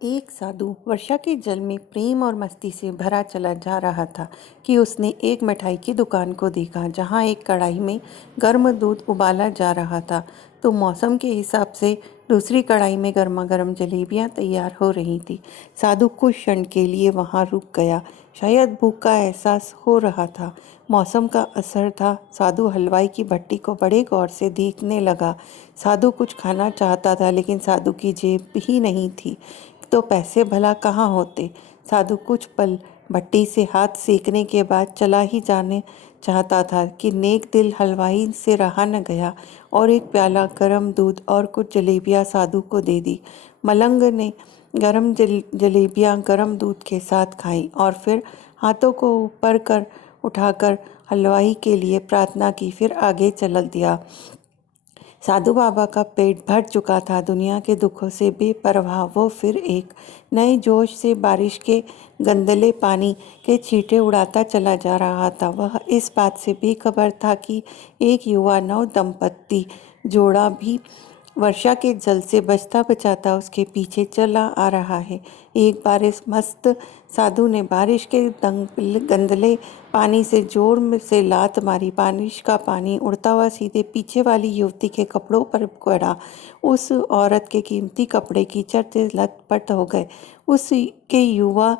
एक साधु वर्षा के जल में प्रेम और मस्ती से भरा चला जा रहा था कि उसने एक मिठाई की दुकान को देखा जहां एक कढ़ाई में गर्म दूध उबाला जा रहा था। तो मौसम के हिसाब से दूसरी कढ़ाई में गर्मा गर्म जलेबियां तैयार हो रही थी। साधु कुछ क्षण के लिए वहां रुक गया। शायद भूख का एहसास हो रहा था, मौसम का असर था। साधु हलवाई की भट्टी को बड़े गौर से देखने लगा। साधु कुछ खाना चाहता था, लेकिन साधु की जेब ही नहीं थी तो पैसे भला कहाँ होते। साधु कुछ पल भट्टी से हाथ सेकने के बाद चला ही जाने चाहता था कि नेक दिल हलवाई से रहा न गया और एक प्याला गरम दूध और कुछ जलेबियां साधु को दे दी। मलंग ने गरम जलेबियां गरम दूध के साथ खाई और फिर हाथों को ऊपर कर उठाकर हलवाई के लिए प्रार्थना की, फिर आगे चल दिया। साधु बाबा का पेट भर चुका था। दुनिया के दुखों से बेपरवाह वो फिर एक नए जोश से बारिश के गंदले पानी के छींटे उड़ाता चला जा रहा था। वह इस बात से बेखबर था कि एक युवा नव दंपत्ति जोड़ा भी वर्षा के जल से बचता बचाता उसके पीछे चला आ रहा है। एक बार इस मस्त साधु ने बारिश के गंदले पानी से जोर से लात मारी। बारिश का पानी उड़ता हुआ सीधे पीछे वाली युवती के कपड़ों पर पड़ा। उस औरत के कीमती कपड़े कीचड़ से लथपथ हो गए। उसके युवा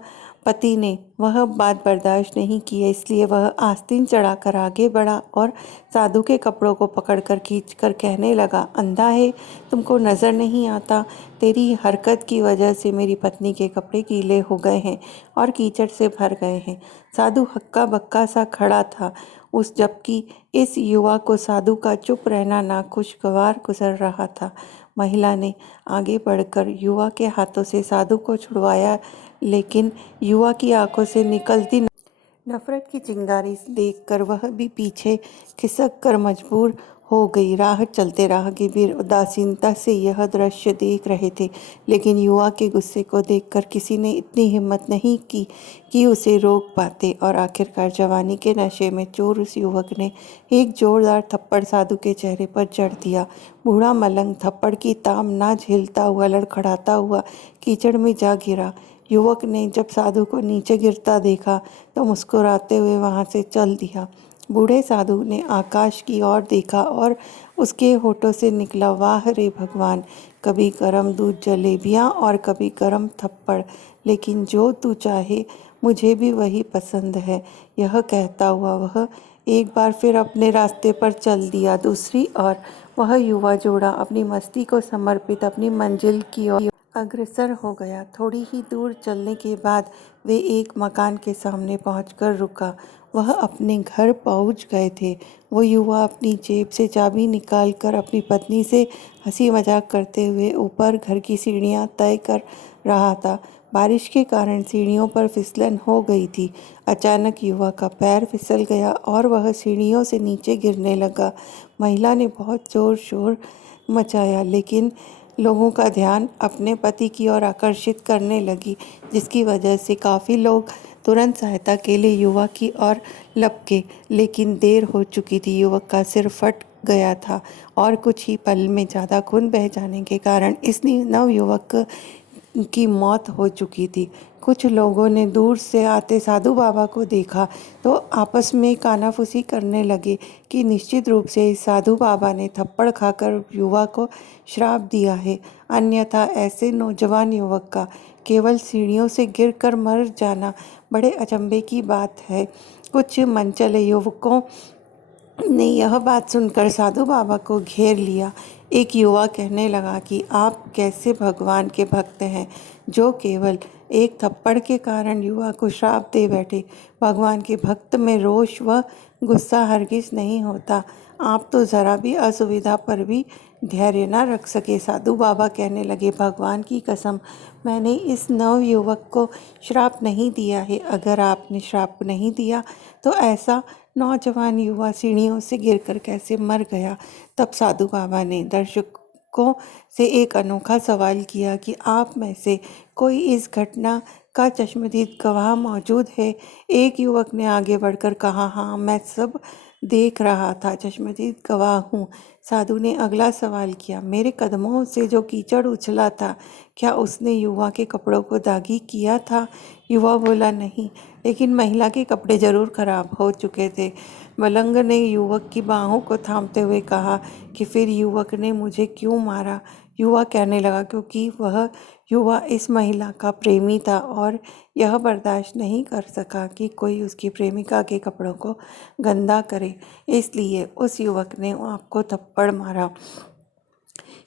पति ने वह बात बर्दाश्त नहीं की, इसलिए वह आस्तीन चढ़ाकर आगे बढ़ा और साधु के कपड़ों को पकड़कर खींचकर कहने लगा, अंधा है, तुमको नज़र नहीं आता? तेरी हरकत की वजह से मेरी पत्नी के कपड़े गीले हो गए हैं और कीचड़ से भर गए हैं। साधु हक्का बक्का सा खड़ा था जबकि इस युवा को साधु का चुप रहना नाखुशगवार गुजर रहा था। महिला ने आगे बढ़कर युवा के हाथों से साधु को छुड़वाया, लेकिन युवा की आंखों से निकलती नफरत की चिंगारी देखकर वह भी पीछे खिसक कर मजबूर हो गई। राह चलते राहगीर उदासीनता से यह दृश्य देख रहे थे, लेकिन युवा के गुस्से को देखकर किसी ने इतनी हिम्मत नहीं की कि उसे रोक पाते और आखिरकार जवानी के नशे में चोर उस युवक ने एक जोरदार थप्पड़ साधु के चेहरे पर जड़ दिया। बूढ़ा मलंग थप्पड़ की ताम ना झेलता हुआ लड़खड़ाता हुआ कीचड़ में जा गिरा। युवक ने जब साधु को नीचे गिरता देखा तो मुस्कुराते हुए वहां से चल दिया। बूढ़े साधु ने आकाश की ओर देखा और उसके होठों से निकला, वाह रे भगवान, कभी गरम दूध जलेबियां और कभी गरम थप्पड़, लेकिन जो तू चाहे मुझे भी वही पसंद है। यह कहता हुआ वह एक बार फिर अपने रास्ते पर चल दिया। दूसरी ओर वह युवा जोड़ा अपनी मस्ती को समर्पित अपनी मंजिल की ओर अग्रसर हो गया। थोड़ी ही दूर चलने के बाद वे एक मकान के सामने पहुंचकर रुका। वह अपने घर पहुंच गए थे। वो युवा अपनी जेब से चाबी निकालकर अपनी पत्नी से हंसी मजाक करते हुए ऊपर घर की सीढ़ियां तय कर रहा था। बारिश के कारण सीढ़ियों पर फिसलन हो गई थी। अचानक युवा का पैर फिसल गया और वह सीढ़ियों से नीचे गिरने लगा। महिला ने बहुत जोर शोर मचाया, लेकिन लोगों का ध्यान अपने पति की ओर आकर्षित करने लगी, जिसकी वजह से काफ़ी लोग तुरंत सहायता के लिए युवक की ओर लपके, लेकिन देर हो चुकी थी। युवक का सिर फट गया था और कुछ ही पल में ज़्यादा खून बह जाने के कारण इस नवयुवक की मौत हो चुकी थी। कुछ लोगों ने दूर से आते साधु बाबा को देखा तो आपस में कानाफूसी करने लगे कि निश्चित रूप से इस साधु बाबा ने थप्पड़ खाकर युवा को श्राप दिया है, अन्यथा ऐसे नौजवान युवक का केवल सीढ़ियों से गिरकर मर जाना बड़े अचंभे की बात है। कुछ मनचले युवकों ने यह बात सुनकर साधु बाबा को घेर लिया। एक युवा कहने लगा कि आप कैसे भगवान के भक्त हैं जो केवल एक थप्पड़ के कारण युवा को श्राप दे बैठे। भगवान के भक्त में रोष व गुस्सा हरगिज नहीं होता। आप तो जरा भी असुविधा पर भी धैर्य न रख सके। साधु बाबा कहने लगे, भगवान की कसम, मैंने इस नव युवक को श्राप नहीं दिया है। अगर आपने श्राप नहीं दिया तो ऐसा नौजवान युवा सीढ़ियों से गिरकर कैसे मर गया? तब साधु बाबा ने दर्शकों से एक अनोखा सवाल किया कि आप में से कोई इस घटना का चश्मदीद गवाह मौजूद है? एक युवक ने आगे बढ़कर कहा, हाँ, मैं सब देख रहा था। चश्मदीद गवाह हूँ। साधु ने अगला सवाल किया, मेरे कदमों से जो कीचड़ उछला था, क्या उसने युवा के कपड़ों को दागी किया था? युवा बोला, नहीं, लेकिन महिला के कपड़े जरूर खराब हो चुके थे। मलंग ने युवक की बाहों को थामते हुए कहा कि फिर युवक ने मुझे क्यों मारा? युवा कहने लगा, क्योंकि वह युवा इस महिला का प्रेमी था और यह बर्दाश्त नहीं कर सका कि कोई उसकी प्रेमिका के कपड़ों को गंदा करे, इसलिए उस युवक ने आपको थप्पड़ मारा।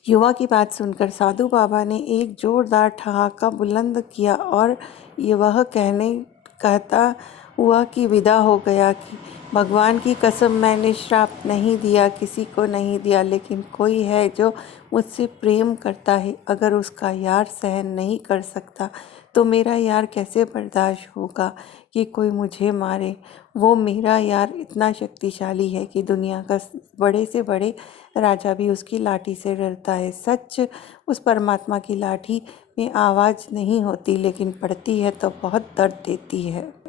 युवा की बात सुनकर साधु बाबा ने एक जोरदार ठहाका बुलंद किया और वह कहता हुआ कि विदा हो गया कि भगवान की कसम, मैंने श्राप नहीं दिया, किसी को नहीं दिया, लेकिन कोई है जो मुझसे प्रेम करता है। अगर उसका यार सहन नहीं कर सकता तो मेरा यार कैसे बर्दाश्त होगा कि कोई मुझे मारे? वो मेरा यार इतना शक्तिशाली है कि दुनिया का बड़े से बड़े राजा भी उसकी लाठी से डरता है। सच, उस परमात्मा की लाठी में आवाज़ नहीं होती, लेकिन पड़ती है तो बहुत दर्द देती है।